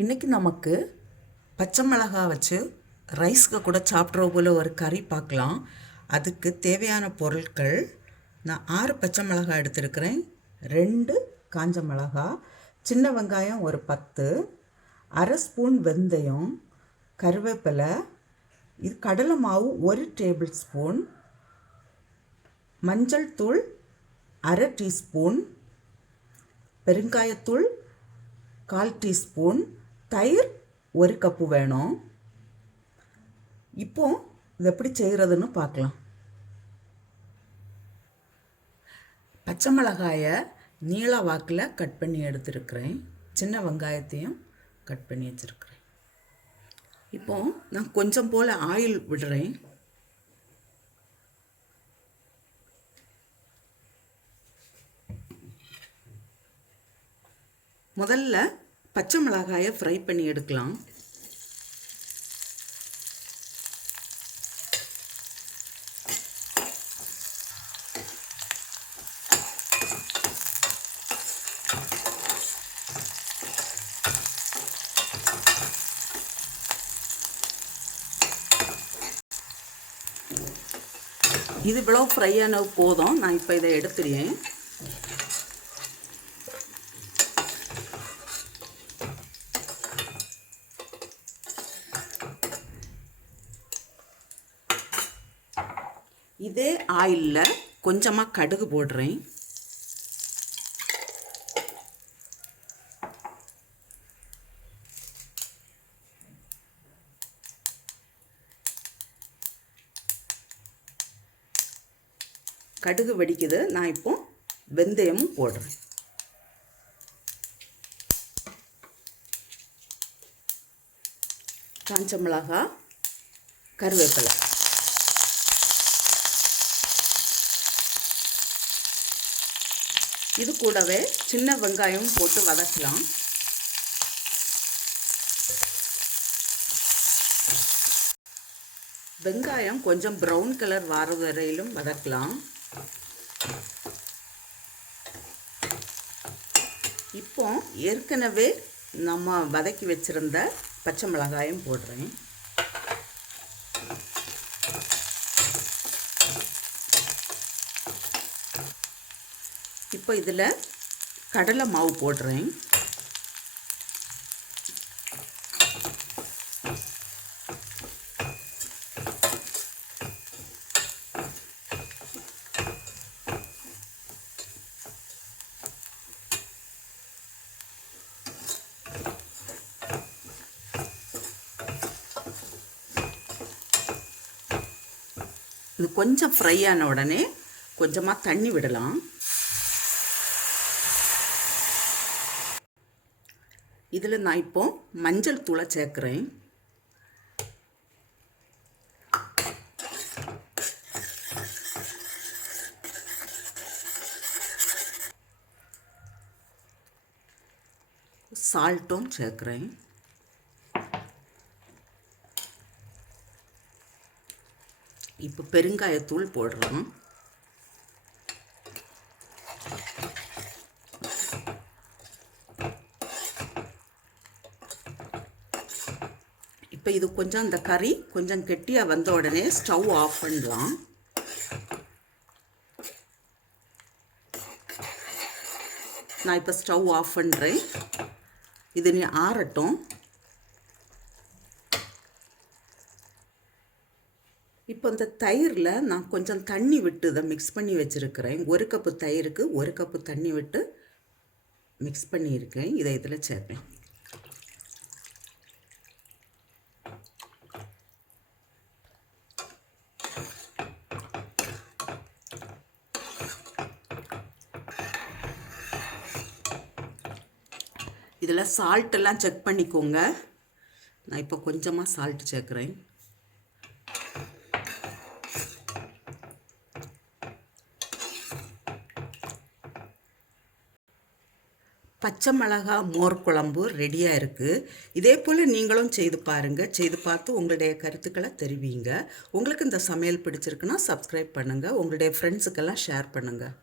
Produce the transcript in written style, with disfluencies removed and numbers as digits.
இன்றைக்கி நமக்கு பச்சை மிளகாய் வச்சு ரைஸ்க்கு கூட சாப்பிட்ற போல் ஒரு கறி பார்க்கலாம். அதுக்கு தேவையான பொருட்கள், நான் 6 பச்சை மிளகாய் எடுத்துருக்கிறேன், 2 காஞ்ச மிளகாய், சின்ன வெங்காயம் ஒரு 10, அரை ஸ்பூன் வெந்தயம், கருவேப்பிலை, இது கடலை மாவு 1 டேபிள் ஸ்பூன், மஞ்சள் தூள் அரை டீஸ்பூன், பெருங்காயத்தூள் 1/4 டீஸ்பூன், தயிர் 1 கப்பு வேணும். இப்போ இது எப்படி செய்கிறதுன்னு பார்க்கலாம். பச்சை மிளகாயை நீள வாக்கில் கட் பண்ணி எடுத்துருக்கிறேன், சின்ன வெங்காயத்தையும் கட் பண்ணி வச்சுருக்கிறேன். இப்போ நான் கொஞ்சம் போல் ஆயில் விடுறேன். முதல்ல பச்சை மிளகாயை ஃப்ரை பண்ணி எடுக்கலாம். இது இவ்வளோ ஃப்ரை ஆன போதும். நான் இப்போ இதை எடுத்துறேன். இதே ஆயிலில் கொஞ்சமாக கடுகு போடுறேன். கடுகு வெடிக்குது. நான் இப்போ வெந்தயமும் போடுறேன். காஞ்ச மிளகாய், கருவேப்பிலை, இது கூடவே சின்ன வெங்காயம் போட்டு வதக்கலாம். வெங்காயம் கொஞ்சம் ப்ரௌன் கலர் வர வரையிலும் வதக்கலாம். இப்போ ஏற்கனவே நம்ம வதக்கி வச்சிருந்த பச்சை மிளகாயும் போடுறேன். இப்போ இதில் கடலை மாவு போடுறேன். இது கொஞ்சம் ஃப்ரை ஆன உடனே கொஞ்சமாக தண்ணி விடலாம். இதில் நான் இப்போ மஞ்சள் தூளை சேர்க்குறேன். சால்ட்டும் சேர்க்குறேன். இப்போ பெருங்காயத்தூள் போடுறோம். இப்போ இது கொஞ்சம் அந்த கறி கொஞ்சம் கெட்டியாக வந்த உடனே ஸ்டவ் ஆஃப் பண்ணலாம். நான் இப்போ ஸ்டவ் ஆஃப் பண்ணுறேன். இது நீ ஆறட்டும். இப்போ இந்த தயிரில் நான் கொஞ்சம் தண்ணி விட்டு இதை மிக்ஸ் பண்ணி வச்சுருக்கிறேன். 1 கப்பு தயிருக்கு 1 கப்பு தண்ணி விட்டு மிக்ஸ் பண்ணியிருக்கேன். இதை இதில் சேர்ப்பேன். இதில் சால்ட்டெல்லாம் செக் பண்ணிக்கோங்க. நான் இப்போ கொஞ்சமாக சால்ட் சேர்க்குறேன். பச்சை மிளகாய் மோர் குழம்பு ரெடியாக இருக்குது. இதே போல் நீங்களும் செய்து பாருங்கள். செய்து பார்த்து உங்களுடைய கருத்துக்களை தெரிவிங்க. உங்களுக்கு இந்த சமையல் பிடிச்சிருக்குன்னா சப்ஸ்கிரைப் பண்ணுங்கள். உங்களுடைய ஃப்ரெண்ட்ஸுக்கெல்லாம் ஷேர் பண்ணுங்கள்.